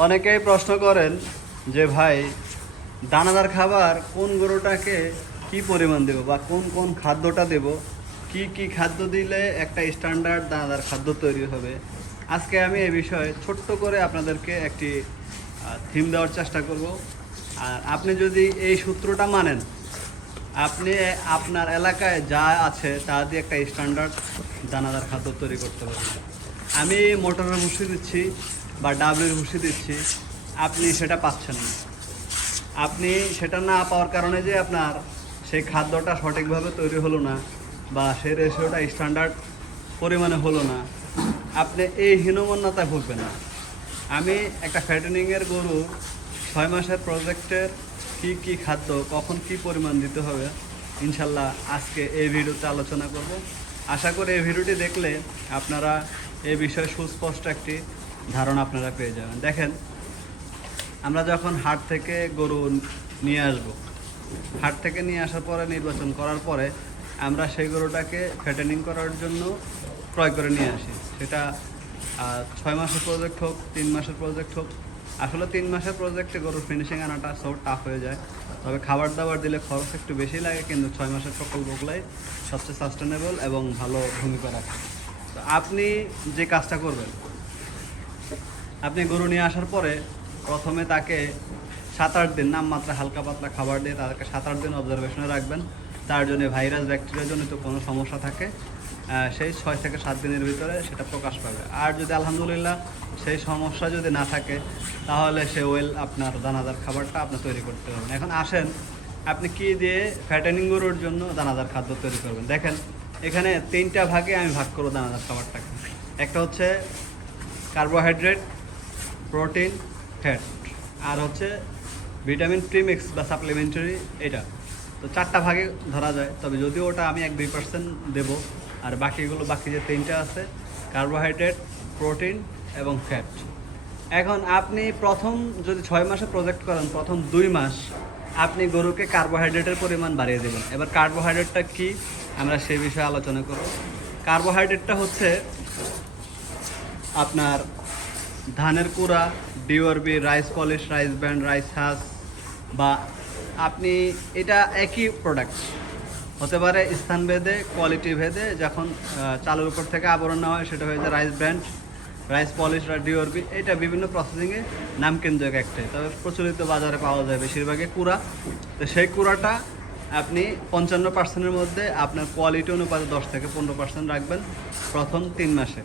অনেকেই প্রশ্ন করেন যে ভাই দানাদার খাবার কোন গরুটাকে কি পরিমাণ দেব বা কোন কোন খাদ্যটা দেব, কি কি খাদ্য দিলে একটা স্ট্যান্ডার্ড দানাদার খাদ্য তৈরি হবে। আজকে আমি এই বিষয়ে ছোট্ট করে আপনাদেরকে একটি থিম দেওয়ার চেষ্টা করব। আর আপনি যদি এই সূত্রটা মানেন, আপনি আপনার এলাকায় যা আছে তা দিয়ে একটা স্ট্যান্ডার্ড দানাদার খাদ্য তৈরি করতে পারবেন। আমি মোটরের ভুসি দিচ্ছি বা ডাবলির ভুসি দিচ্ছি, আপনি সেটা পাচ্ছেন না। আপনি সেটা না পাওয়ার কারণে যে আপনার সেই খাদ্যটা সঠিকভাবে তৈরি হলো না বা সেই রেশিওটা স্ট্যান্ডার্ড পরিমাণে হলো না, আপনি এই হীনমন্যতায় ভুগবেন না। আমি একটা ফ্যাটেনিংয়ের গরু 6 মাসের প্রজেক্টের কি কি খাদ্য কখন কি পরিমাণ দিতে হবে ইনশাল্লাহ আজকে এই ভিডিওতে আলোচনা করব। আশা করি এই ভিডিওটি দেখলে আপনারা এই বিষয়ে সুস্পষ্ট একটি ধারণা আপনারা পেয়ে যাবেন। দেখেন, আমরা যখন হাট থেকে গরু নিয়ে আসব, হাট থেকে নিয়ে আসার পরে নির্বাচন করার পরে আমরা সেই গরুটাকে ফ্যাটেনিং করার জন্য ক্রয় করে নিয়ে আসি। সেটা 6 মাসের প্রজেক্ট হোক, 3 মাসের প্রজেক্ট হোক। আসলে 3 মাসের প্রজেক্টে গরুর ফিনিশিং আনাটা সব টাফ হয়ে যায়, তবে খাবার দাবার দিলে খরচ একটু বেশি লাগে, কিন্তু 6 মাসের প্রকল্পগুলাই সবচেয়ে সাস্টেনেবল এবং ভালো ভূমিকা রাখে। তো আপনি যে কাজটা করবেন, আপনি গরু নিয়ে আসার পরে প্রথমে তাকে 7-8 দিন নামমাত্রা হালকা পাতলা খাবার দিয়ে তাদেরকে 7-8 দিন অবজারভেশনে রাখবেন। তার জন্য ভাইরাস ব্যাকটেরিয়া জনিত কোনো সমস্যা থাকে, সেই 6 থেকে 7 দিনের ভিতরে সেটা প্রকাশ পাবে। আর যদি আলহামদুলিল্লাহ সেই সমস্যা যদি না থাকে, তাহলে সে ওয়েল আপনার দানাদার খাবারটা আপনি তৈরি করতে পারবেন। এখন আসেন, আপনি কি দিয়ে ফ্যাটেনিং গরুর জন্য দানাদার খাদ্য তৈরি করবেন। দেখেন, এখানে 3টা ভাগে আমি ভাগ করবো দানাদার খাবারটাকে। একটা হচ্ছে কার্বোহাইড্রেট, প্রোটিন, ফ্যাট, আর হচ্ছে ভিটামিন প্রিমিক্স বা সাপ্লিমেন্টারি। এটা তো 4টা ভাগে ধরা যায়, তবে যদিও ওটা আমি 1-2% দেবো। আর বাকিগুলো, বাকি যে 3টা আছে, কার্বোহাইড্রেট, প্রোটিন এবং ফ্যাট। এখন আপনি প্রথম যদি 6 মাসে প্রজেক্ট করেন, প্রথম 2 মাস আপনি গরুকে কার্বোহাইড্রেটের পরিমাণ বাড়িয়ে দেবেন। এবার কার্বোহাইড্রেটটা কি আমরা সেই বিষয়ে আলোচনা করব। কার্বোহাইড্রেটটা হচ্ছে আপনার ধানের কুড়া, ডিওরবি, rice polish, rice bran, rice husk, বা আপনি এটা একই প্রোডাক্ট হতে পারে স্থানভেদে, কোয়ালিটি ভেদে। যখন চালের উপর থেকে আবরণ নেওয়া হয় সেটা হয়ে যায় রাইস ব্র্যান্ড, রাইস পলিশ, ডিওরবি। এটা বিভিন্ন প্রসেসিংয়ে নাম কেন্দ্রিক একটাই, তবে প্রচলিত বাজারে পাওয়া যায় বেশিরভাগই কুড়া। তো সেই কুড়াটা আপনি 55%-এর মধ্যে আপনার কোয়ালিটি অনুপাতে 10 থেকে 15% রাখবেন প্রথম 3 মাসে।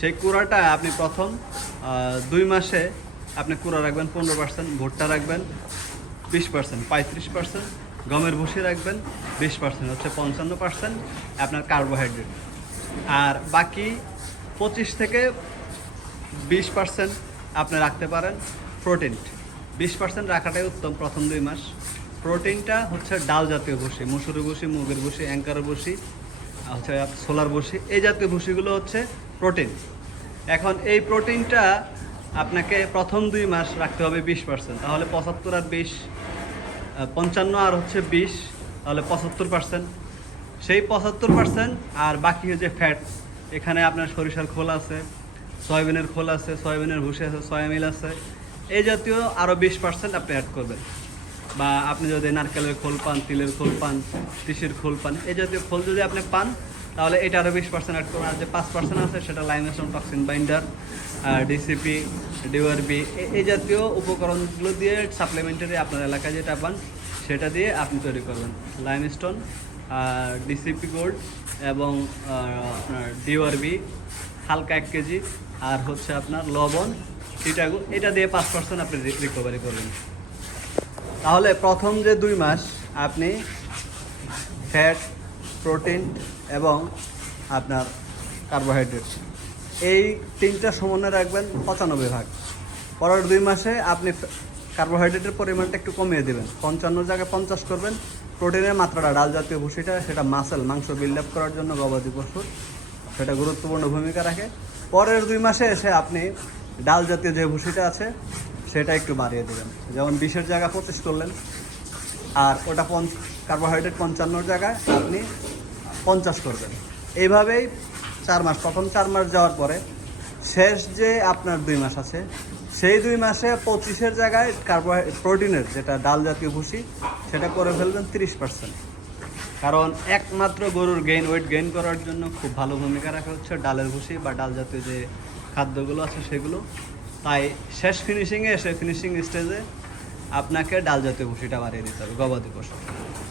সেই কুড়াটা আপনি প্রথম 2 মাসে আপনি কুড়া রাখবেন 15%, ভুট্টা রাখবেন 20%, 35%, গমের ভুসি রাখবেন 20%, হচ্ছে 55% আপনার কার্বোহাইড্রেট। আর বাকি 25 থেকে 20% আপনি রাখতে পারেন প্রোটিন। 20% রাখাটাই উত্তম প্রথম 2 মাস। প্রোটিনটা হচ্ছে ডাল জাতীয় ভুসি, মসুরি ভুসি, মুগের ভুসি, অ্যাঙ্কারের ভুসি, হচ্ছে সোলার ভুসি, এই জাতীয় ভুসিগুলো হচ্ছে প্রোটিন। এখন এই প্রোটিনটা আপনাকে প্রথম 2 মাস রাখতে হবে 20%, তাহলে 75 আর 20, 55 আর হচ্ছে 20, তাহলে 75%। সেই 75% আর বাকি যে ফ্যাট, এখানে আপনার সরিষার খোল আছে, সয়াবিনের খোল আছে, সয়াবিনের ভুসি আছে, সয়ামিল আছে, এই জাতীয় আরও 20% আপনি অ্যাড করবেন। বা আপনি যদি নারকেলের খোল পান, তিলের খোল পান, তিসির খোল পান, এই জাতীয় খোল যদি আপনি পান, তাহলে এটা আরও 20% অ্যাড করবেন। আর যে 5% আছে সেটা লাইমেস্টোন টক্সিন বাইন্ডার, ডিসিপি, ডিওআরবি, এই জাতীয় উপকরণগুলো দিয়ে সাপ্লিমেন্টারি আপনার এলাকায় যেটা পান সেটা দিয়ে আপনি তৈরি করবেন। লাইমস্টোন, ডিসিপি গোল্ড এবং আপনার ডিওআরবি হালকা 1 কেজি, আর হচ্ছে আপনার লবণ, চিটাগো, এটা দিয়ে 5% আপনি রিকভারি করবেন। তাহলে প্রথম যে 2 মাস আপনি ফ্যাট, প্রোটিন এবং আপনার কার্বোহাইড্রেট, এই 3টা সমন্বয় রাখবেন 95 ভাগ। পরের 2 মাসে আপনি কার্বোহাইড্রেটের পরিমাণটা একটু কমিয়ে দেবেন, 55 জায়গায় 50 করবেন। প্রোটিনের মাত্রাটা, ডাল জাতীয় ভুসিটা, সেটা মাংস বিল্ড আপ করার জন্য গবাদি পশুর সেটা গুরুত্বপূর্ণ ভূমিকা রাখে। পরের 2 মাসে এসে আপনি ডাল জাতীয় যে ভুসিটা আছে সেটা একটু বাড়িয়ে দেবেন, যেমন 20-এর জায়গায় 25 করলেন। আর ওটা কার্বোহাইড্রেট 55-র জায়গায় আপনি 50 করবেন। এইভাবেই 4 মাস, প্রথম 4 মাস যাওয়ার পরে শেষ যে আপনার 2 মাস আছে, সেই 2 মাসে 25-এর জায়গায় প্রোটিনের যেটা ডাল জাতীয় ভুসি সেটা করে ফেলবেন 30%। কারণ একমাত্র গরুর ওয়েট গেইন করার জন্য খুব ভালো ভূমিকা রাখা হচ্ছে ডালের ভুসি বা ডাল জাতীয় যে খাদ্যগুলো আছে সেগুলো। তাই শেষ ফিনিশিং স্টেজে আপনাকে ডাল জাতীয় ভুসিটা বাড়িয়ে দিতে হবে গবাদি পশু।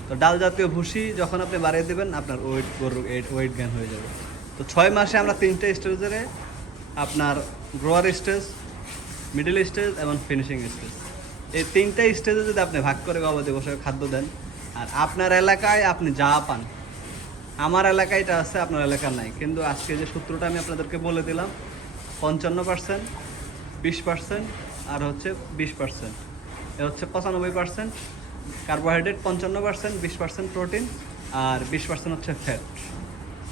তো ডাল জাতীয় ভুসি যখন আপনি বাড়িয়ে দেবেন আপনার গরুর ওয়েট গেইন হয়ে যাবে। তো 6 মাসে আমরা 3টে স্টেজে আপনার গ্রোয়ার স্টেজ, মিডল স্টেজ এবং ফিনিশিং স্টেজ, এই 3টে স্টেজে যদি আপনি ভাগ করে গবাদি পশুকে খাদ্য দেন, আর আপনার এলাকায় আপনি যা পান, আমার এলাকায় এটা আছে আপনার এলাকার নাই, কিন্তু আজকে যে সূত্রটা আমি আপনাদেরকে বলে দিলাম 55%, 20% আর হচ্ছে 20%, এ হচ্ছে 95% কার্বোহাইড্রেট, 55%, 20% প্রোটিন আর 20% হচ্ছে ফ্যাট।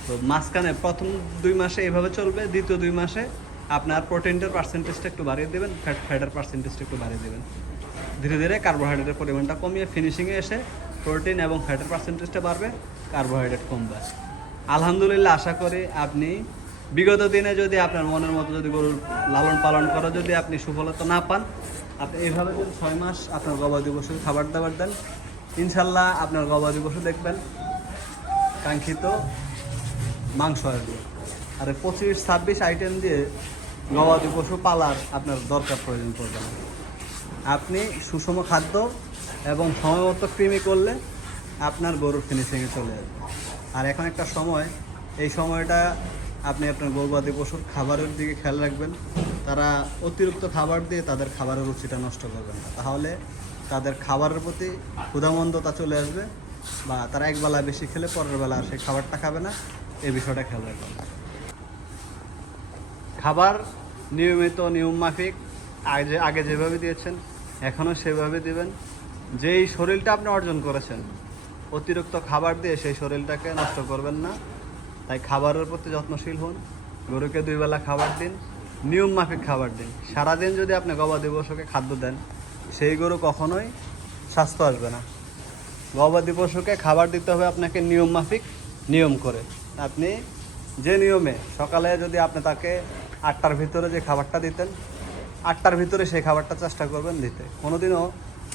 তো মাঝখানে প্রথম 2 মাসে এইভাবে চলবে, দ্বিতীয় 2 মাসে আপনার প্রোটিনটার পার্সেন্টেজটা একটু বাড়িয়ে দেবেন, ফ্যাটের পার্সেন্টেজটা একটু বাড়িয়ে দেবেন। ধীরে ধীরে কার্বোহাইড্রেটের পরিমাণটা কমিয়ে ফিনিশিংয়ে এসে প্রোটিন এবং ফ্যাটের পার্সেন্টেজটা বাড়বে, কার্বোহাইড্রেট কমবে। আলহামদুলিল্লাহ, আশা করি আপনি বিগত দিনে যদি আপনার মনের মতো যদি গরুর লালন পালন করে যদি আপনি সফলতা না পান, আপনি এইভাবে যদি 6 মাস আপনার গবাদি পশুকে খাবার দাবার দেন, ইনশাল্লাহ আপনার গবাদি পশু দেখবেন কাঙ্ক্ষিত মাংস আসবে। আর 25-26 আইটেম দিয়ে গবাদি পশু পালার আপনার দরকার প্রয়োজন পড়বে না। আপনি সুষম খাদ্য এবং সময়মতো কৃমি করলে আপনার গরুর ফিনিশিংয়ে চলে যাবে। আর এখন একটা সময়, এই সময়টা আপনি আপনার গবাদি পশুর খাবারের দিকে খেয়াল রাখবেন। তারা অতিরিক্ত খাবার দিয়ে তাদের খাবারের রুচিটা নষ্ট করবেন না, তাহলে তাদের খাবারের প্রতি ক্ষুধামন্দতা চলে আসবে বা তারা একবেলা বেশি খেলে পরের বেলা সেই খাবারটা খাবে না, এই বিষয়টা খেয়াল রাখবেন। খাবার নিয়মিত নিয়ম মাফিক আগে যেভাবে দিয়েছেন এখনও সেভাবে দিবেন। যেই শরীরটা আপনি অর্জন করেছেন, অতিরিক্ত খাবার দিয়ে সেই শরীরটাকে নষ্ট করবেন না। তাই খাবারের প্রতি যত্নশীল হন, গরুকে 2 বেলা খাবার দিন, নিয়ম মাফিক খাবার দিন। সারাদিন যদি আপনি গবাদি পশুকে খাদ্য দেন, সেই গরু কখনোই স্বাস্থ্য আসবে না। গবাদি পশুকে খাবার দিতে হবে আপনাকে নিয়ম মাফিক, নিয়ম করে। আপনি যে নিয়মে সকালে যদি আপনি তাকে 8টার ভিতরে যে খাবারটা দিতেন, 8টার ভিতরে সেই খাবারটা চেষ্টা করবেন দিতে। কোনোদিনও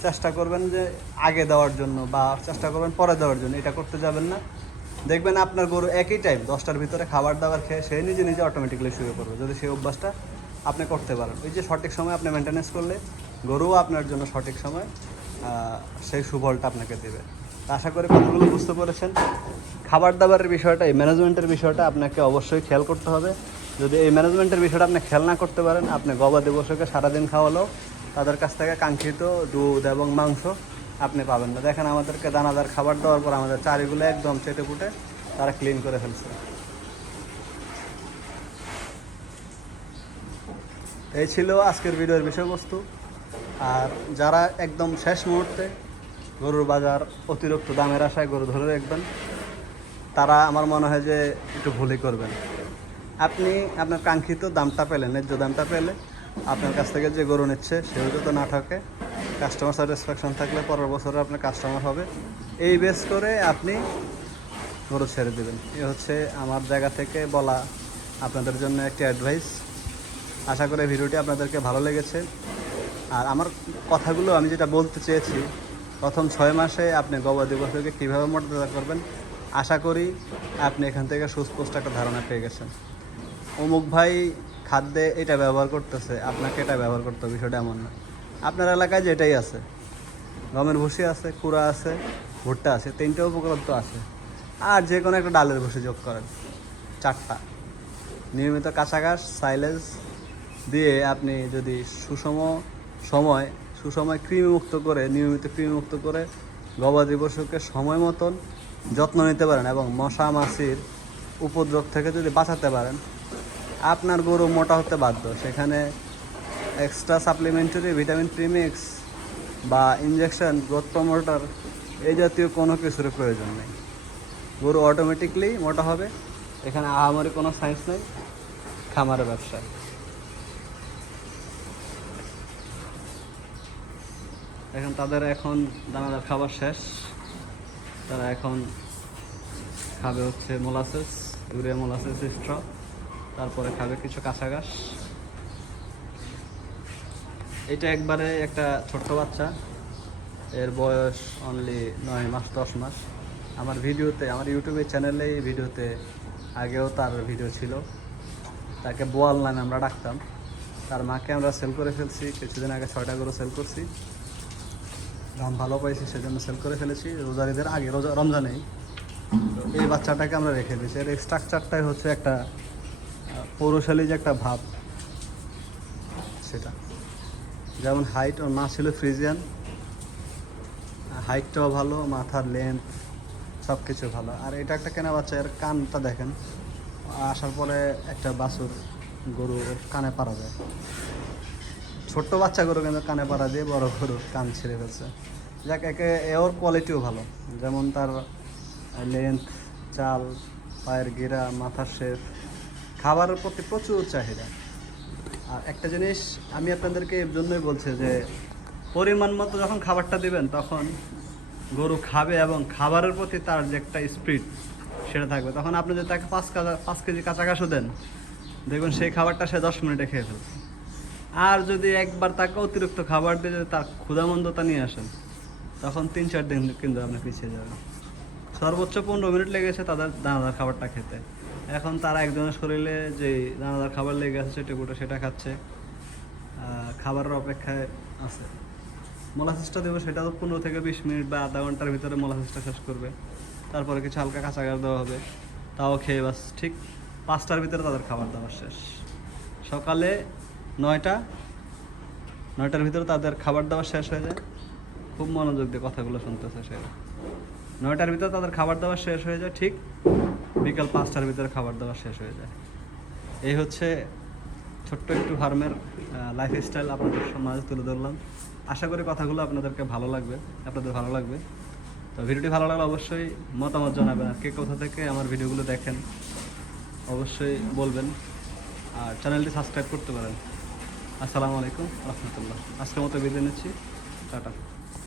চেষ্টা করবেন যে আগে দেওয়ার জন্য বা চেষ্টা করবেন পরে দেওয়ার জন্য, এটা করতে যাবেন না। দেখবেন আপনার গরু একই টাইম 10টার ভিতরে খাবার দাবার খেয়ে সে নিজে নিজে অটোমেটিকলি শুয়ে পড়বে, যদি সেই অভ্যাসটা আপনি করতে পারেন। ওই যে সঠিক সময় আপনি মেনটেনেন্স করলে গরুও আপনার জন্য সঠিক সময় সেই সুফলটা আপনাকে দেবে। আশা করি কথাগুলো বুঝতে পেরেছেন। খাবার দাবারের বিষয়টা, এই ম্যানেজমেন্টের বিষয়টা আপনাকে অবশ্যই খেয়াল করতে হবে। যদি এই ম্যানেজমেন্টের বিষয়টা আপনি খেয়াল না করতে পারেন, আপনি গবাদি পশুকে সারাদিন খাওয়ালেও তাদের কাছ থেকে কাঙ্ক্ষিত দুধ এবং মাংস আপনি পাবেন না। দেখেন আমাদেরকে দানাদার খাবার দেওয়ার পর আমাদের চারিগুলো একদম চেটে পুটে তারা ক্লিন করে ফেলছে। এই ছিল আজকের ভিডিওর বিষয়বস্তু। আর যারা একদম শেষ মুহূর্তে গরুর বাজার অতিরিক্ত দামের আশায় গরু ধরে রাখবেন, তারা আমার মনে হয় যে একটু ভুলই করবেন। আপনি আপনার কাঙ্ক্ষিত দামটা পেলে, ন্যায্য দামটা পেলে আপনার কাছ থেকে যে গরু নিচ্ছে সেও যত না ঠকে, কাস্টমার স্যাটিসফ্যাকশন থাকলে পরের বছরে আপনার কাস্টমার হবে, এই বেস করে আপনি গরু ছেড়ে দেবেন। এ হচ্ছে আমার জায়গা থেকে বলা আপনাদের জন্য একটি অ্যাডভাইস। আশা করি ভিডিওটি আপনাদেরকে ভালো লেগেছে। আর আমার কথাগুলো আমি যেটা বলতে চেয়েছি, প্রথম 6 মাসে আপনি গবাদি পশুকে কীভাবে মোটা করবেন, আশা করি আপনি এখান থেকে সুস্পষ্ট একটা ধারণা পেয়ে গেছেন। অমুক ভাই খাদ্যে এটা ব্যবহার করতেছে, আপনাকে এটা ব্যবহার করতে হবে, বিষয়টা এমন না। আপনার এলাকায় যেটাই আছে, গমের ভুসি আছে, কুড়া আছে, ভুট্টা আছে, 3টে উপকরণ আছে, আর যে কোনো একটা ডালের ভুসি যোগ করেন 4টা। নিয়মিত কাঁচা ঘাস, সাইলেজ দিয়ে আপনি যদি সুসময় কৃমিমুক্ত করে, নিয়মিত কৃমিমুক্ত করে গবাদি পশুকে সময় মতন যত্ন নিতে পারেন এবং মশা মাছির উপদ্রব থেকে যদি বাঁচাতে পারেন, আপনার গরু মোটা হতে বাধ্য। সেখানে এক্সট্রা সাপ্লিমেন্টারি ভিটামিন প্রিমিক্স বা ইনজেকশন, গ্রোথ প্রমোটার এই জাতীয় কোনো কিছুর প্রয়োজন নেই। গরু অটোমেটিকলি মোটা হবে। এখানে আহামরি কোনো সায়েন্স নেই, খামারের ব্যবসা। এখন তাদের এখন দানাদার খাবার শেষ, তারা এখন খাবে হচ্ছে মোলাসেস, ইউরিয়া মোলাসেস স্ট্র। তারপরে খাবে কিছু কাঁচা ঘাস। এটা একবারে একটা ছোট্ট বাচ্চা, এর বয়স অনলি 9 মাস 10 মাস। আমার ভিডিওতে, আমার ইউটিউবের চ্যানেলে ভিডিওতে আগেও তার ভিডিও ছিল। তাকে বোয়াল নামে আমরা ডাকতাম। তার মাকে আমরা সেল করে ফেলছি, কিছুদিন আগে 6টা গরু সেল করছি, দাম ভালো পাইছি সেজন্য সেল করে ফেলেছি রোজার ঈদের আগে, রমজানেই। তো এই বাচ্চাটাকে আমরা রেখে দিয়েছি। এর স্ট্রাকচারটাই হচ্ছে একটা পৌরশালী যে একটা ভাব, সেটা যেমন হাইট, ওর মা ছিল ফ্রিজিয়ান, হাইটটাও ভালো, মাথার লেন্থ সব কিছু ভালো। আর এটা একটা কেনা বাচ্চা, এর কানটা দেখেন, আসার পরে একটা বাছুর গরু ওর কানে পাড়া যায়। ছোট্ট বাচ্চা গরু কিন্তু কানে পাড়া দিয়ে বড় গরুর কান ছিঁড়ে ফেলছে। যাক, ওর কোয়ালিটিও ভালো, যেমন তার লেন্থ, চাল, পায়ের গিরা, মাথার শেপ, খাবারের প্রতি প্রচুর চাহিদা। আর একটা জিনিস আমি আপনাদেরকে এর জন্যই বলছি যে পরিমাণ মতো যখন খাবারটা দিবেন তখন গরু খাবে এবং খাবারের প্রতি তার যে একটা স্পিড সেটা থাকবে। তখন আপনি যদি তাকে 5 কেজি কাঁচা ঘাসও দেন, দেখবেন সেই খাবারটা সে 10 মিনিটে খেয়ে ফেলছে। আর যদি একবার তাকে অতিরিক্ত খাবার দিয়ে যদি তার ক্ষুধামন্দতা নিয়ে আসেন, তখন 3-4 দিন কিন্তু আপনি পিছিয়ে যাবেন। সর্বোচ্চ 15 মিনিট লেগেছে তাদের দানাদার খাবারটা খেতে। এখন তারা একজনের শরীরে যে দানাদার খাবার লেগে আছে সেটা খাচ্ছে, খাবারের অপেক্ষায় আছে। মোলাসিসটা দেবো, সেটা তো 15 থেকে 20 মিনিট বা আধা ঘন্টার ভিতরে মোলাসিসটা শেষ করবে। তারপরে কিছু হালকা কাঁচা ঘাস দেওয়া হবে, তাও খেয়ে বাস ঠিক 5টার ভিতরে তাদের খাবার দাবার শেষ। সকালে 9টার ভিতরে তাদের খাবার দাবার শেষ হয়ে যায়। খুব মনোযোগ দিয়ে কথাগুলো শুনতেছে সে। 9টার ভিতরে তাদের খাবার দাবার শেষ হয়ে যায়, ঠিক বিকাল 5টার ভিতরে খাবার দাবার শেষ হয়ে যায়। এই হচ্ছে ছোট্ট একটু ফার্মের লাইফস্টাইল আপনাদের মাঝে তুলে ধরলাম। আশা করি কথাগুলো আপনাদের ভালো লাগবে। তো ভিডিওটি ভালো লাগলে অবশ্যই মতামত জানাবেন। আর কে কোথা থেকে আমার ভিডিওগুলো দেখেন অবশ্যই বলবেন, আর চ্যানেলটি সাবস্ক্রাইব করতে পারেন। আসসালামু আলাইকুম রহমতুল্লাহ। আজকের মতো বিদায় নিচ্ছি, টাটা।